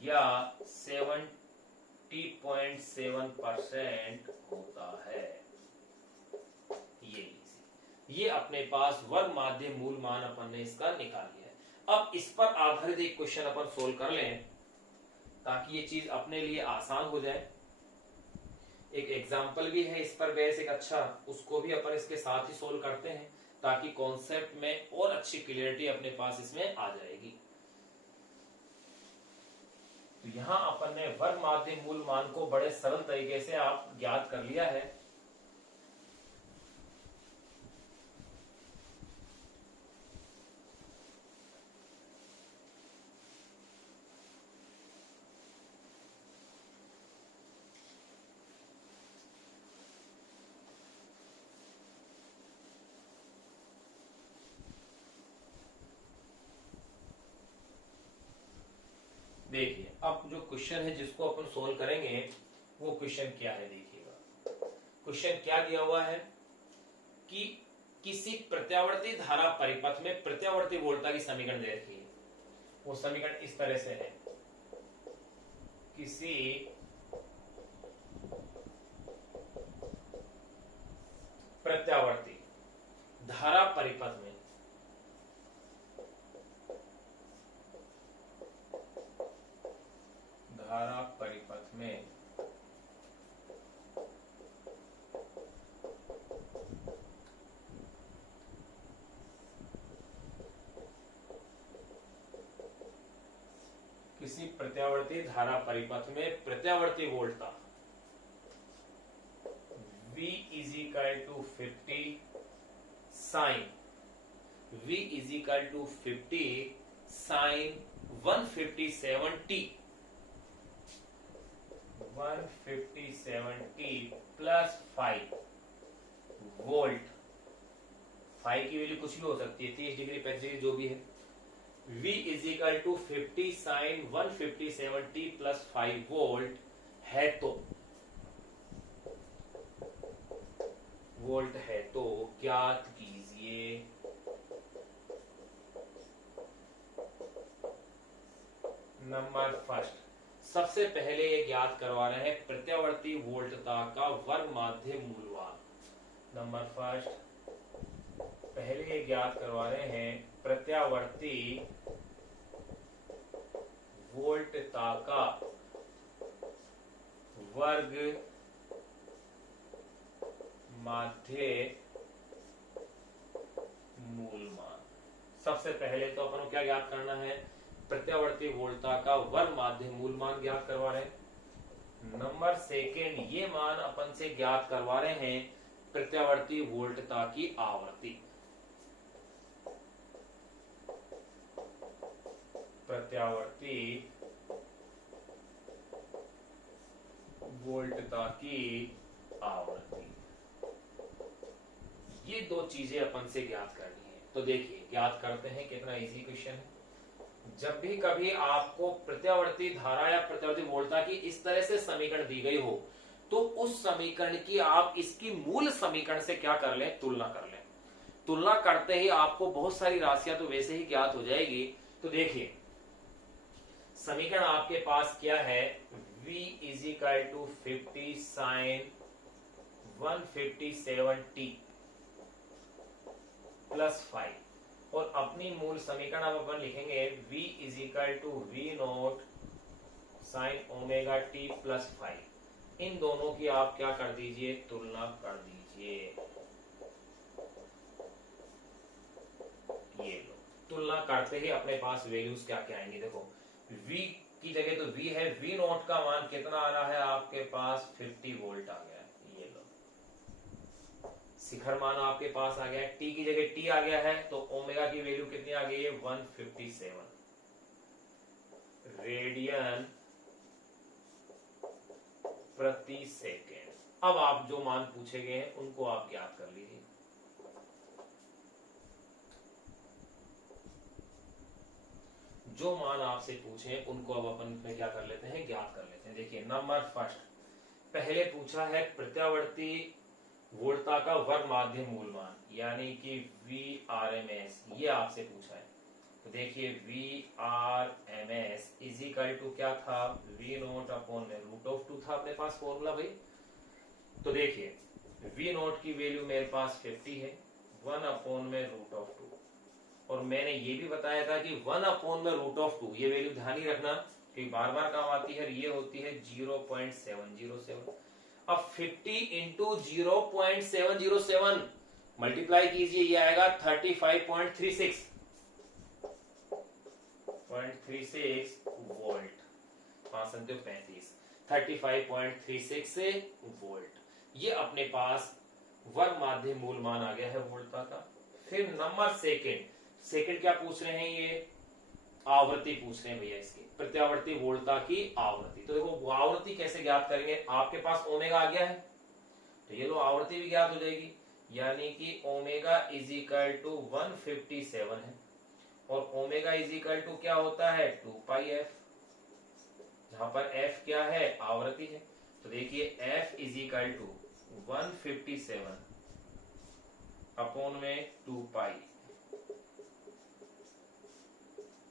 या 70.7% होता है। ये अपने पास वर्ग माध्य मूल मान अपन ने इसका निकाल लिया है। अब इस पर आधारित एक क्वेश्चन अपन सोल्व कर लें ताकि ये चीज अपने लिए आसान हो जाए। एक एग्जाम्पल भी है इस पर बेस एक अच्छा, उसको भी अपन इसके साथ ही सोल्व करते हैं ताकि कॉन्सेप्ट में और अच्छी क्लियरिटी अपने पास इसमें आ जाएगी। तो यहां अपन ने वर्ग माध्य मूल मान को बड़े सरल तरीके से आप ज्ञात कर लिया है। देखिए अब जो क्वेश्चन है जिसको अपन सोल्व करेंगे वो क्वेश्चन क्या है, देखिएगा क्वेश्चन क्या दिया हुआ है कि किसी प्रत्यावर्ती धारा परिपथ में प्रत्यावर्ती वोल्टता की समीकरण दे रखी है। वो समीकरण इस तरह से है, किसी प्रत्यावर्ती धारा परिपथ में किसी प्रत्यावर्ती धारा परिपथ में प्रत्यावर्ती वोल्टता V is equal to 50 sine V is equal to 50 sine 157t plus 5 volt. 5 की वैल्यू कुछ भी हो सकती है, 30 डिग्री 35 डिग्री जो भी है। V is equal to 50 sine 157t plus 5 volt है तो वोल्ट है तो ज्ञात कीजिए नंबर फर्स्ट। सबसे पहले ये ज्ञात करवा रहे हैं प्रत्यावर्ती वोल्टता का वर्ग माध्य मूलमान। नंबर फर्स्ट पहले ये ज्ञात करवा रहे हैं प्रत्यावर्ती वोल्टता का वर्ग माध्य मूलमान। सबसे पहले तो अपन को क्या ज्ञात करना है, प्रत्यावर्ती वोल्टता का वर्ग माध्य मूलमान ज्ञात करवा रहे हैं। नंबर सेकेंड ये मान अपन से ज्ञात करवा रहे हैं प्रत्यावर्ती वोल्टता की आवृत्ति। प्रत्यावर्ती वोल्टता की आवृत्ति, ये दो चीजें अपन से ज्ञात करनी है। तो देखिए ज्ञात करते हैं, कितना इजी क्वेश्चन है। जब भी कभी आपको प्रत्यावर्ती धारा या प्रत्यावर्ती वोल्टता की इस तरह से समीकरण दी गई हो तो उस समीकरण की आप इसकी मूल समीकरण से क्या कर लें, तुलना कर लें। तुलना करते ही आपको बहुत सारी राशियां तो वैसे ही ज्ञात हो जाएगी। तो देखिए समीकरण आपके पास क्या है, v is equal to 50 sine 157t plus 5 और अपनी मूल समीकरण अब अपन लिखेंगे v is equal to V not sine omega t plus 5। इन दोनों की आप क्या कर दीजिए, तुलना कर दीजिए। ये लो, तुलना करते ही अपने पास वैल्यूज क्या क्या आएंगे। देखो v की जगह तो v है, v नोट का मान कितना आ रहा है आपके पास 50 वोल्ट आ गया। ये लो शिखर मान आपके पास आ गया है, t की जगह t आ गया है तो ओमेगा की वैल्यू कितनी आ गई है 157 रेडियन प्रति सेकेंड। अब आप जो मान पूछे गए हैं उनको आप ज्ञात कर लीजिए। जो मान आपसे पूछे उनको अब अपन में क्या कर लेते हैं, ज्ञात कर लेते हैं। देखिए नंबर फर्स्ट पहले पूछा है प्रत्यावर्ती वोल्टता का वर्ग माध्य मूलमान यानी कि VRMS, ये आपसे पूछा है। तो देखिए VRMS इज इक्वल टू क्या था, V नोट अपॉन में √2 था अपने पास फॉर्मूला भाई। तो देखिए V नोट की वैल्यू मेरे पास 50 है, 1 अपॉन में √2 और मैंने ये भी बताया था कि 1 अपॉन में √2 ये वैल्यू ध्यान ही रखना कि बार बार काम आती है। ये होती है 0.707। अब 50 इंटू 0.707 मल्टीप्लाई कीजिए, ये आएगा 35.36 वोल्ट। 535 35.36 वोल्ट। ये अपने पास वर्ग माध्य मूलमान आ गया है वोल्टता का। फिर नंबर सेकंड क्या पूछ रहे हैं, ये आवृत्ति पूछ रहे हैं भैया, इसकी प्रत्यावर्ती वोल्टता की आवृत्ति। तो देखो आवृत्ति कैसे ज्ञात करेंगे, आपके पास ओमेगा आ गया है तो ये लो आवृत्ति भी ज्ञात हो जाएगी, यानी कि ओमेगा इज इक्वल टू 157 है और ओमेगा इज इक्वल टू क्या होता है 2πf, जहां पर f क्या है, आवृत्ति है। तो देखिए f is equal to 157 upon में 2π,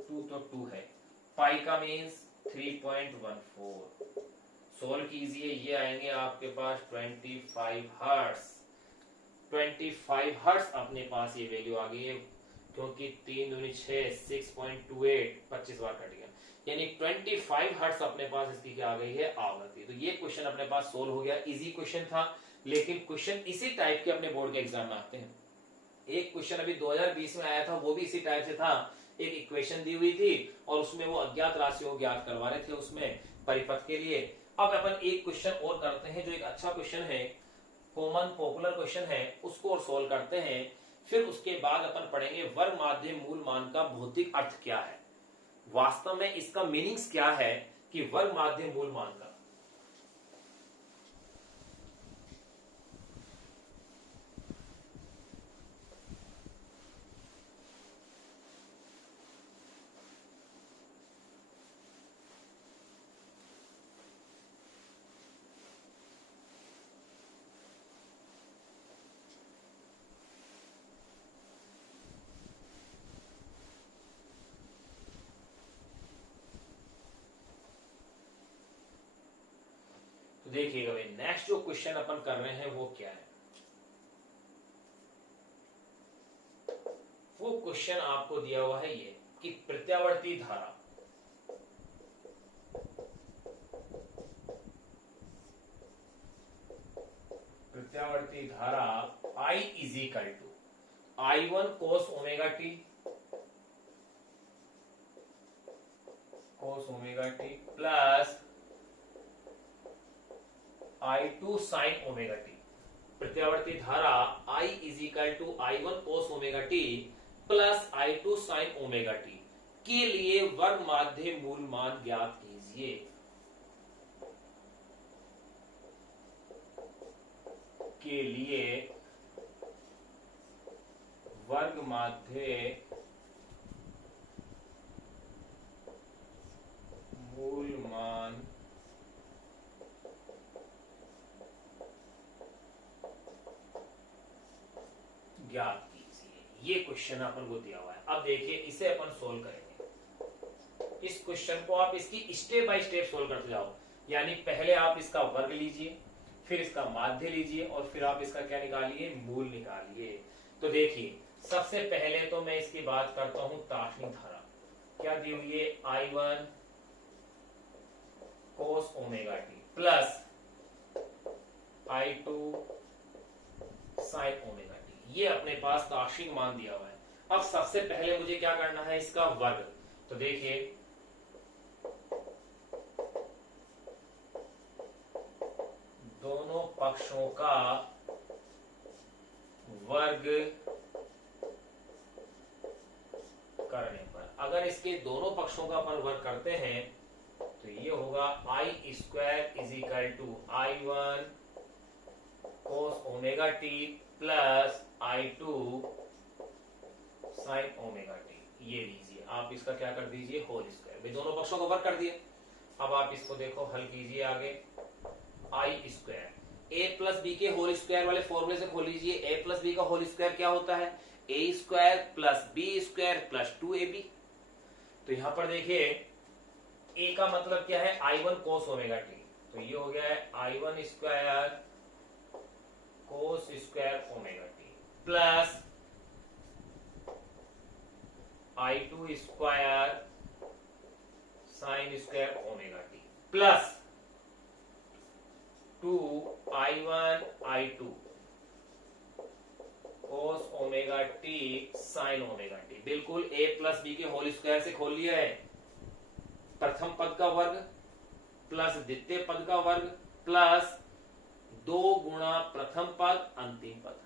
2 तो 2 है, पाई का मीन्स 3.14। सोल्व कीजिए, ये आएंगे आपके पास 25 हर्ट्ज। 25 हर्ट्ज अपने पास ये वैल्यू आ गई है, क्योंकि 3 दूनी 6 6.28 25 बार कट गया, यानी 25 हर्ट्ज अपने पास इसकी क्या आ गई है, आवृत्ति। तो ये क्वेश्चन अपने पास सोल्व हो गया। इजी क्वेश्चन था, लेकिन क्वेश्चन इसी टाइप के अपने बोर्ड के एग्जाम में आते हैं। एक क्वेश्चन अभी 2020 में आया था, वो भी इसी टाइप से था। एक इक्वेशन दी हुई थी और उसमें वो अज्ञात राशि को ज्ञात करवा रहे थे उसमें परिपथ के लिए। अब अपन एक क्वेश्चन और करते हैं जो एक अच्छा क्वेश्चन है, कॉमन पॉपुलर क्वेश्चन है, उसको और सोल्व करते हैं। फिर उसके बाद अपन पढ़ेंगे वर्ग माध्य मूल मान का भौतिक अर्थ क्या है, वास्तव में इसका मीनिंग्स क्या है कि वर्ग माध्य मूल मान का। देखिएगा भाई नेक्स्ट जो क्वेश्चन अपन कर रहे हैं वो क्या है। वो क्वेश्चन आपको दिया हुआ है ये कि प्रत्यावर्ती धारा I is equal to I1 cos omega t plus I2 sine omega t. प्रत्यावर्ती धारा I is equal to I1 cos omega t plus I2 sine omega t के लिए वर्ग माध्य मूल मान ज्ञात कीजिए। के लिए वर्ग माध्य मूल मान ज्ञात कीजिए। ये क्वेश्चन अपन को दिया हुआ है। अब देखिए इसे अपन सोल्व करेंगे। इस क्वेश्चन को आप इसकी स्टेप बाय स्टेप सोल्व करते जाओ। यानी पहले आप इसका वर्ग लीजिए, फिर इसका माध्य लीजिए और फिर आप इसका क्या निकालिए, मूल निकालिए। तो देखिए सबसे पहले तो मैं इसकी बात करता हूं ताशनी धारा। क्या दी हुई है, I1 cos omega t plus I2 sin omega t. ये अपने पास तार्किक मान दिया हुआ है। अब सबसे पहले मुझे क्या करना है, इसका वर्ग। तो देखिए दोनों पक्षों का वर्ग करने पर, अगर इसके दोनों पक्षों का अपन वर्ग करते हैं तो ये होगा I square is equal to I1 cos omega t plus I2 sin omega t. ये लीजिए आप इसका क्या कर दीजिए, होल स्क्वायर। भाई दोनों पक्षों का वर्ग कर दिए। अब आप इसको देखो हल कीजिए आगे। I square a plus B के होल स्क्वायर वाले फॉर्मूले से खोल लीजिए। a प्लस बी का होल स्क्वायर क्या होता है, a square plus B square plus 2ab। तो यहां पर देखिए a का मतलब क्या है, I1 cos ओमेगा टी। तो ये हो गया है I1 square cos square omega t plus I2 square sine square omega t plus 2I1 I2 cos omega T sign omega T. बिल्कुल a प्लस बी के होल स्क्वायर से खोल लिया है। प्रथम पद का वर्ग प्लस द्वितीय पद का वर्ग प्लस 2 गुणा प्रथम पद अंतिम पद।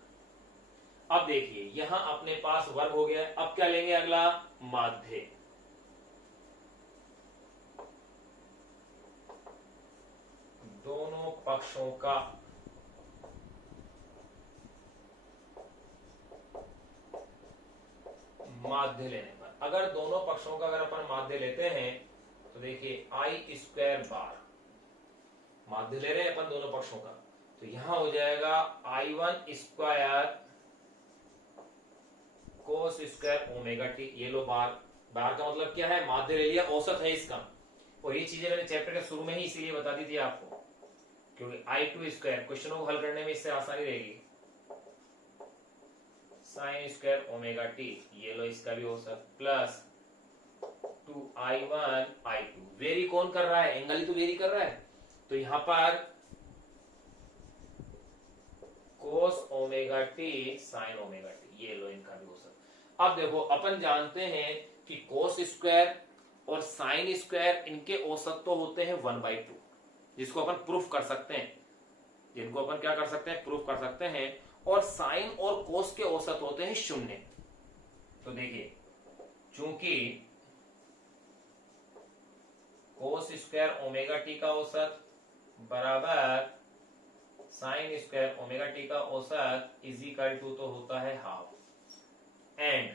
अब देखिए यहां अपने पास वर्ग हो गया। अब क्या लेंगे, अगला माध्य। दोनों पक्षों का माध्य लेने पर, अगर दोनों पक्षों का अगर अपन माध्य लेते हैं तो देखिए I स्क्वायर बार माध्य ले रहे हैं अपन दोनों पक्षों का। तो यहां हो जाएगा I1 square cos square omega t. ये लो बार, बार का मतलब क्या है, माध्य ले लिया, औसत है इसका। और ये चीजें मैंने चैप्टर के शुरू में ही इसीलिए बता दी थी आपको, क्योंकि I2 स्क्वायर क्वेश्चनों को हल करने में इससे आसानी रहेगी। साइन स्क्वायर ओमेगा टी, ये लो इसका भी औसत, प्लस 2I1 I2। वेरी कौन कर रहा है, एंगल ही तो वेरी कर रहा है। तो यहां पर कोस omega T sign omega t, ये लो इनका भी औसत। अब देखो अपन जानते हैं कि कोस स्क्वायर और साइन स्क्वायर इनके औसत तो होते हैं 1/2, जिसको अपन प्रूफ कर सकते हैं, जिनको अपन क्या कर सकते हैं, प्रूफ कर सकते हैं। और साइन और कोस के औसत होते हैं 0। तो देखिए चूंकि कोस स्क्वायर ओमेगा टी का औसत बराबर साइन स्क्वायर ओमेगा टी का औसत इज इक्वल टू तो होता है half, and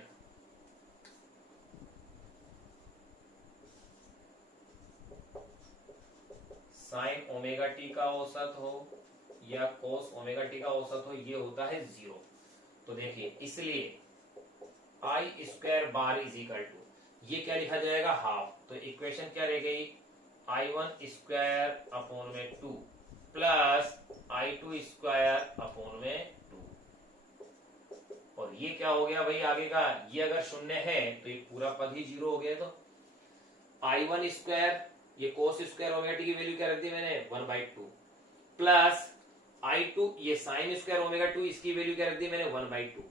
sign omega t का औसत हो या कोस ओमेगा टी का औसत हो, ये होता है 0। तो देखिए इसलिए I square bar is equal to, ये क्या लिखा जाएगा, हाफ। तो इक्वेशन क्या रह गई, I1 स्क्वायर अपॉन में 2 प्लस I2 स्क्वायर अपॉन में 2। और ये क्या हो गया भाई आगे का, ये अगर शून्य है तो ये पूरा पद ही जीरो हो गया। तो I1 स्क्वायर, ये कोस स्क्वायर ओमेगा टी की वैल्यू क्या रख दी मैंने 1/2, प्लस I2 ये साइन स्क्वायर ओमेगा 2 इसकी वैल्यू क्या रख दी मैंने 1/2,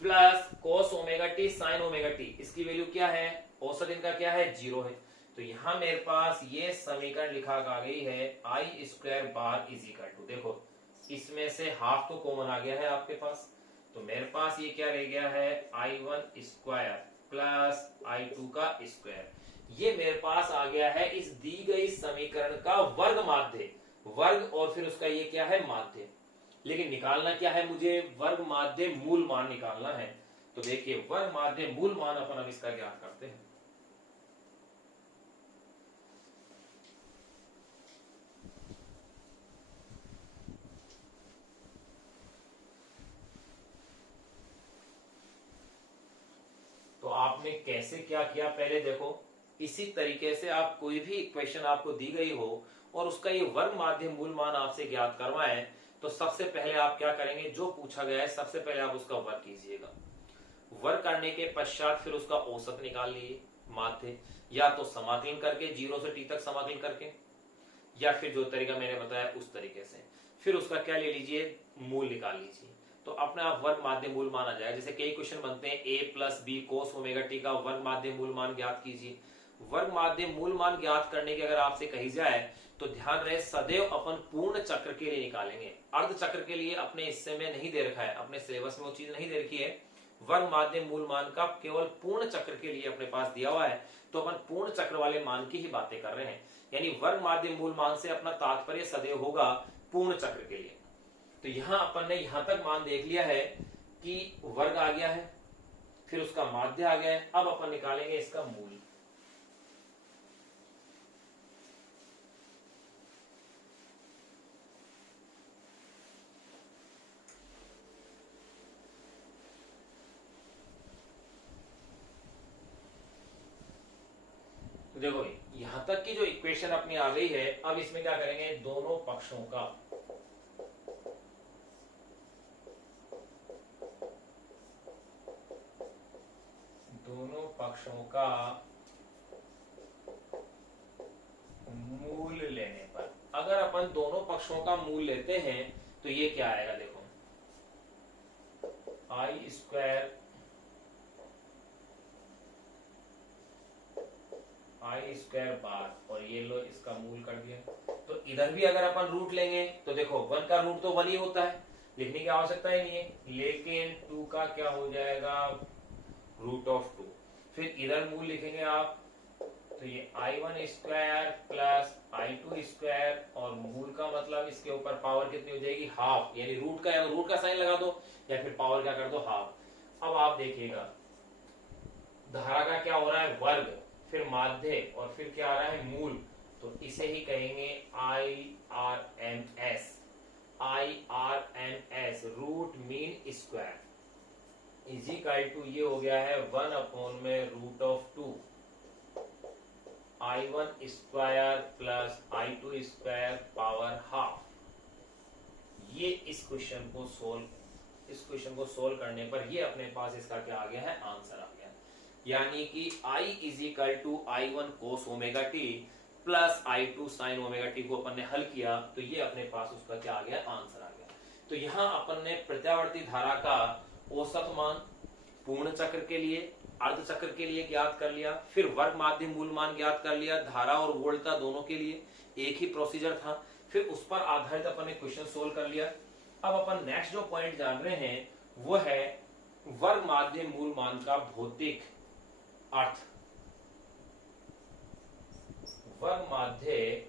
plus cos omega T sign omega T इसकी वैल्यू क्या है, औसत इनका क्या है 0 है। तो यहां मेरे पास ये समीकरण लिखा आ गई है I square bar is equal to, देखो इसमें से हाफ तो कॉमन आ गया है आपके पास, तो मेरे पास ये क्या रह गया है I1 स्क्वायर प्लस I2 का स्क्वायर। ये मेरे पास आ गया है इस दी गई समीकरण का वर्ग माध्य, वर्ग और फिर उसका ये क्या है माध्य। लेकिन निकालना क्या है मुझे, वर्ग माध्य मूल मान निकालना है। तो देखिए वर्ग माध्य मूल मान अपन अब इसका ज्ञात करते हैं। तो आपने कैसे क्या किया पहले देखो, इसी तरीके से आप कोई भी इक्वेशन आपको दी गई हो और उसका ये वर्ग माध्य मूल मान आपसे ज्ञात करवाएं, तो सबसे पहले आप क्या करेंगे, जो पूछा गया है सबसे पहले आप उसका वर्ग कीजिएगा। वर्ग करने के पश्चात फिर उसका औसत निकाल लीजिए माध्य, या तो समाकलन करके 0 से t तक समाकलन करके, या फिर जो तरीका मैंने बताया उस तरीके से, फिर उसका क्या ले लीजिए मूल निकाल लीजिए। तो अपने आप वर्ग माध्य मूल मान आ जाएगा। जैसे कई क्वेश्चन बनते हैं a plus B cos omega t का वर्ग माध्य मूल मान ज्ञात कीजिए। वर्ग माध्य मूल मान ज्ञात करने की अगर आपसे कही जाए तो ध्यान रहे सदैव अपन पूर्ण चक्र के लिए निकालेंगे, अर्ध चक्र के लिए अपने हिस्से में नहीं दे रखा है, अपने सिलेबस में वो चीज नहीं दे रखी है। वर्ग माध्य मूल मान का केवल पूर्ण चक्र के लिए अपने पास दिया हुआ है, तो अपन पूर्ण चक्र वाले मान की ही बातें कर रहे हैं। यानी वर्ग माध्य मूल मान से अपना तात्पर्य सदैव होगा पूर्ण चक्र के लिए। तो यहां अपन ने यहां तक मान देख लिया है कि वर्ग आ गया है, फिर उसका माध्य आ गया है, अब अपन निकालेंगे इसका मूल। तो देखो यहां तक की जो इक्वेशन अपनी आ गई है, अब इसमें क्या करेंगे, दोनों पक्षों का मूल लेने पर, अगर अपन दोनों पक्षों का मूल लेते हैं तो ये क्या आएगा, देखो आई स्क्वायर बार, और ये लो इसका मूल कर दिया। तो इधर भी अगर अपन रूट लेंगे तो देखो 1 का रूट तो 1 ही होता है, लिखने की आवश्यकता ही नहीं है, लेकिन 2 का क्या हो जाएगा रूट ऑफ 2। फिर इधर मूल लिखेंगे आप तो ये I1 square plus I2 square, और मूल का मतलब इसके ऊपर पावर कितनी हो जाएगी हाफ, यानी रूट का साइन लगा दो या फिर पावर क्या कर दो हाफ। अब आप देखिएगा धारा का क्या हो रहा है वर्ग, फिर माध्य, और फिर क्या आ रहा है मूल। तो इसे ही कहेंगे IRMS, root mean square is equal to ये हो गया है 1 अपॉन में root of 2 I1 square plus I2 square power half. ये इस क्वेश्चन को सोल्व करने पर ये अपने पास इसका क्या आ गया है आंसर आ गया, यानी कि I is equal to I1 cos omega t plus I2 sine omega t को अपन ने हल किया तो ये अपने पास उसका क्या आ गया आंसर आ गया। तो यहां अपन ने प्रत्यावर्ती धारा का औसत मान पूर्ण चक्र के लिए, अर्ध चक्र के लिए ज्ञात कर लिया, फिर वर्ग माध्य मूल मान ज्ञात कर लिया, धारा और वोल्टता दोनों के लिए एक ही प्रोसीजर था, फिर उस पर आधारित अपन ने क्वेश्चन सोल्व कर लिया। अब अपन नेक्स्ट जो पॉइंट जान रहे हैं वो है वर्ग माध्य मूल मान का भौतिक अर्थ। वर्ग माध्य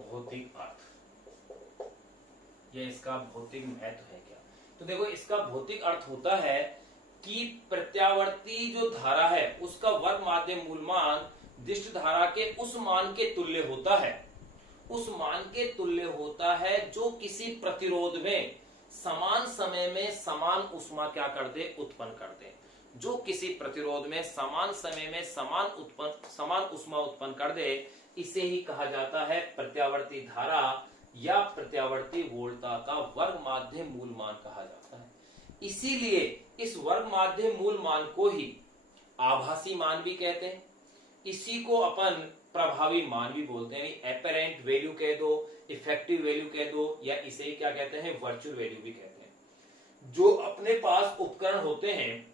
भौतिक अर्थ, यह इसका भौतिक महत्व है क्या। तो देखो इसका भौतिक अर्थ होता है कि प्रत्यावर्ती जो धारा है उसका वर्ग माध्य मूल मान दिष्ट धारा के उस मान के तुल्य होता है, उस मान के तुल्य होता है जो किसी प्रतिरोध में समान समय में समान ऊष्मा क्या कर दे, उत्पन्न कर दे। जो किसी प्रतिरोध में समान समय में समान ऊष्मा उत्पन्न कर दे, इसे ही कहा जाता है प्रत्यावर्ती धारा या प्रत्यावर्ती वोल्टता का वर्ग माध्य मूल मान कहा जाता है। इसीलिए इस वर्ग माध्य मूल मान को ही आभासी मान भी कहते हैं, इसी को अपन प्रभावी मान भी बोलते हैं, एपरेंट वैल्यू कह दो, इफेक्टिव वैल्यू कह दो, या इसे ही क्या कहते हैं, वर्चुअल वैल्यू भी कहते हैं। जो अपने पास उपकरण होते हैं,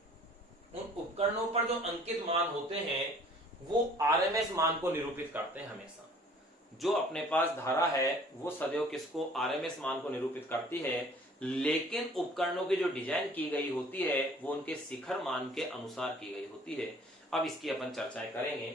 उन उपकरणों पर जो अंकित मान होते हैं वो आरएमएस मान को निरूपित करते हैं हमेशा। जो अपने पास धारा है वो सदैव किसको, आरएमएस मान को निरूपित करती है, लेकिन उपकरणों की जो डिजाइन की गई होती है वो उनके शिखर मान के अनुसार की गई होती है। अब इसकी अपन चर्चाएं करेंगे।